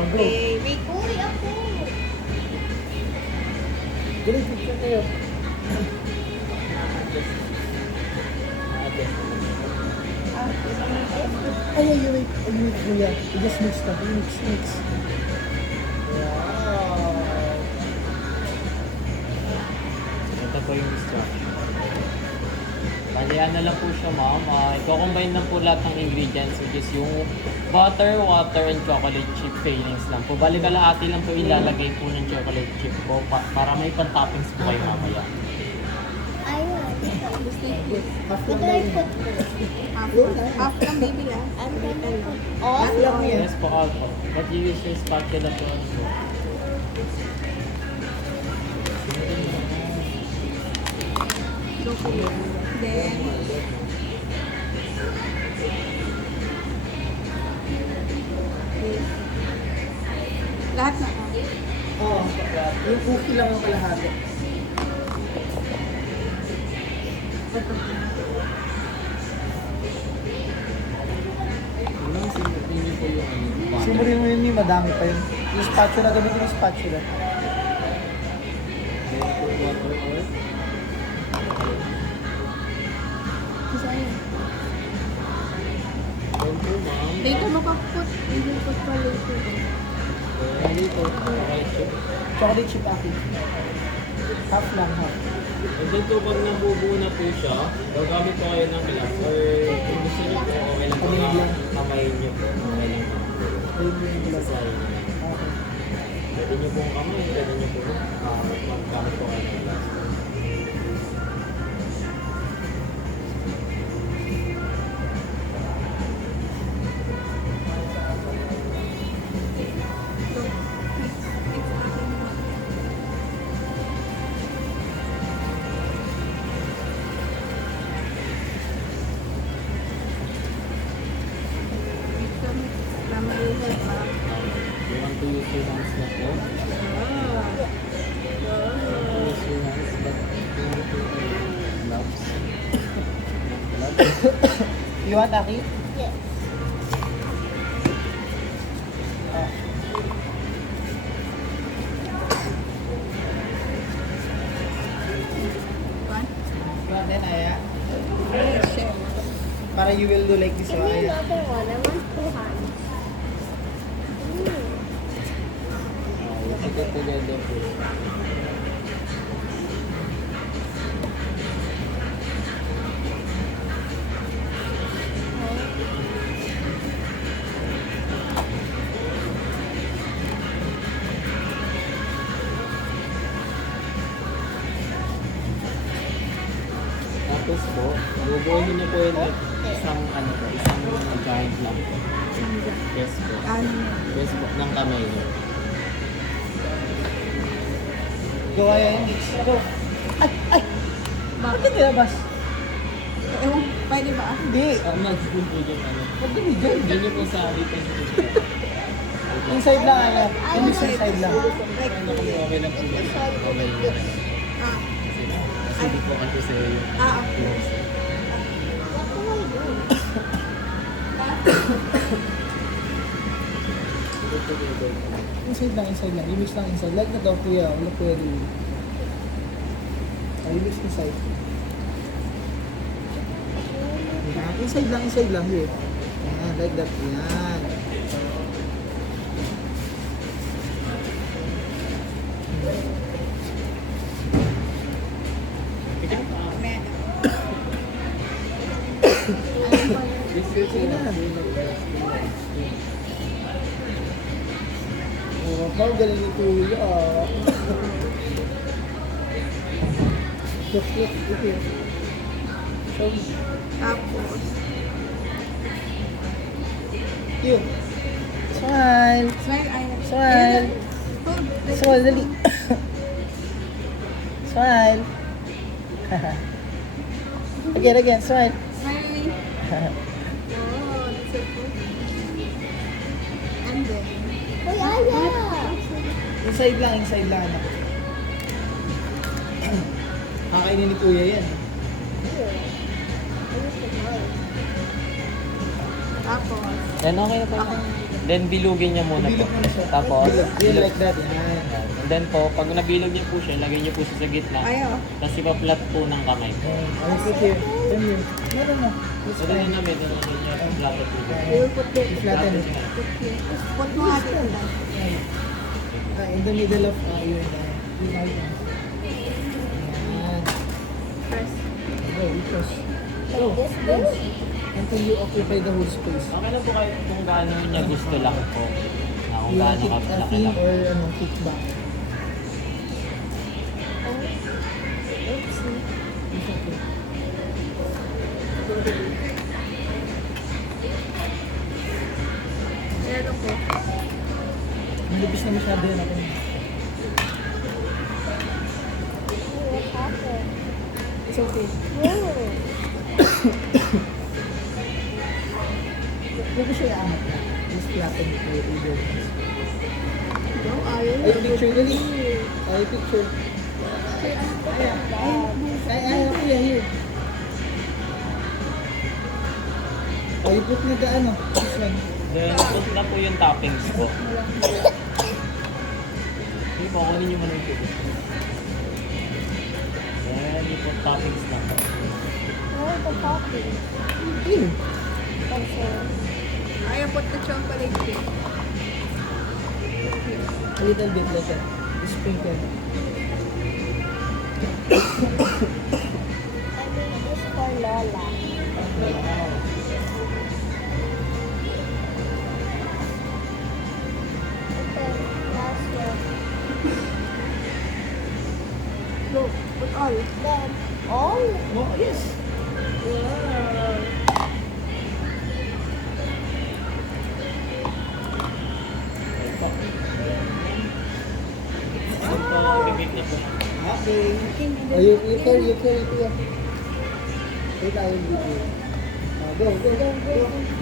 Okay, wait. Uy, ako. Galing, picture kayo. Ay, wait. Kuya. You just mix na. Mix. Wow. Ito po yung instruction. Bali, ano lang po siya, ma'am. Iko-combine lang po lahat ng ingredients, which is yung butter, water, and chocolate chip fillings lang po. Bali, kalahati lang po ilalagay po ng chocolate chip po para may pan-toppings po kayo mamaya. Ayun. Half What lang do I yun. put? Half lang, baby lang. And then Half all? lang yan. Yes po, all po. But you use your spatula po. Ano po. Then, lahat na. Oo. Yung cookie lang ang kalahati. Ano, simputin niyo po yung butter. Sumurin mo yun, madami pa yun. Yung spatula, gamitin yung spatula. Then put water or then po, ma'am. Later mo pa put. Later put pa later. Then dito, chocolate chip. Chocolate chip akin. Half lang, half. And then po, pag nabubuo na po siya, gagamit po kayo ng glass or kung gusto niyo po, okay lang po Kamay lang. kamayin niyo po. Okay lang po. Ayun yung glass. Sasayin niyo. Okay. Pwede niyo pong kamay, pwede niyo po maggamit po kayo ng glass. You want to use your hands na po? Use your hands, but you want to gloves. Gloves. You want Aki? Yes. Ah. You want then, Aya? Para you will do like this, Give me Aya. another one. I want two hands. You put it together po. Tapos po, bubuhin niyo po yun like isang ano po, isang giant lang po. Yes po. Yes po, ng kamay niyo. Go, Aya. Mix. Go. Ay! Bakit nilabas? Ewan, pwede ba? Hindi. Mag-spoon po yung ano. Huwag dumigil. Hindi niyo po sa dito niyo po. Inside lang, Aya. Yung inside lang. Like, Okay lang po. Okay lang. ah, Kasi di po kasi sa iyo. okay. What do I do? Inside lang. You mix lang inside. Like na daw, kuya. Wala kuya rin. You mix inside. Yan. Inside lang. Here. Yan, like that. Yan. Sige na. Oh, how galing ni kuya. Look. Here. Show me. Tapos, You. Smile. smile, ay, Smile. hold. Smile, dali. Smile. Again, smile. Smile. Oh, that's so cool. And then, Uy, Aya! Inside lang, anak. Kakainin ni kuya yan. Here. I use the knife. tapos, Then okay na po. okay. Then bilugin niya muna po. Bilog mo na siya. Tapos, Bilog like that. Yan. Yan. And then po, pag nabilog niyo po siya, lagay niyo po siya sa gitna. Ayaw. Tapos ipa-flat po ng kamay. I put here. Then here. Meron na. It's So, fine. doon namin, doon niya flat po. We will put the Flatten it. put mo ate ko lang. In the middle of your items. Yan. Press. Go, because. Like this, this. Until you occupy the whole space. Okay lang po kahit kung gaano niya gusto lang po. Kung You want gaano it kalaki thin lang. or thick back? Oopsie. It's okay. Meron po. Malipis na masyado yan ako. What happened? It's okay. Whoa. Huwag ko siya iaangat na. Just flatten it with either. No, ayaw. Ay, picture dali. Ay, picture. Ay, ako yan, here. Ay, put na the ano. This one. Then, put na po yung toppings po. Sige po, kunin niyo muna yung tubig. Then, i-put toppings na po. Where the coffee? Here. Also, Ayaw, put the chocolate cake. A little bit like that. Sprinkle. I made this for Lola. Wow. Ito, last one. No, put all. Then, all. Oh, yes. Then po, bibig na po. Okay. Oh, you carry it here. Wait, I will give you. Go, go, go, go.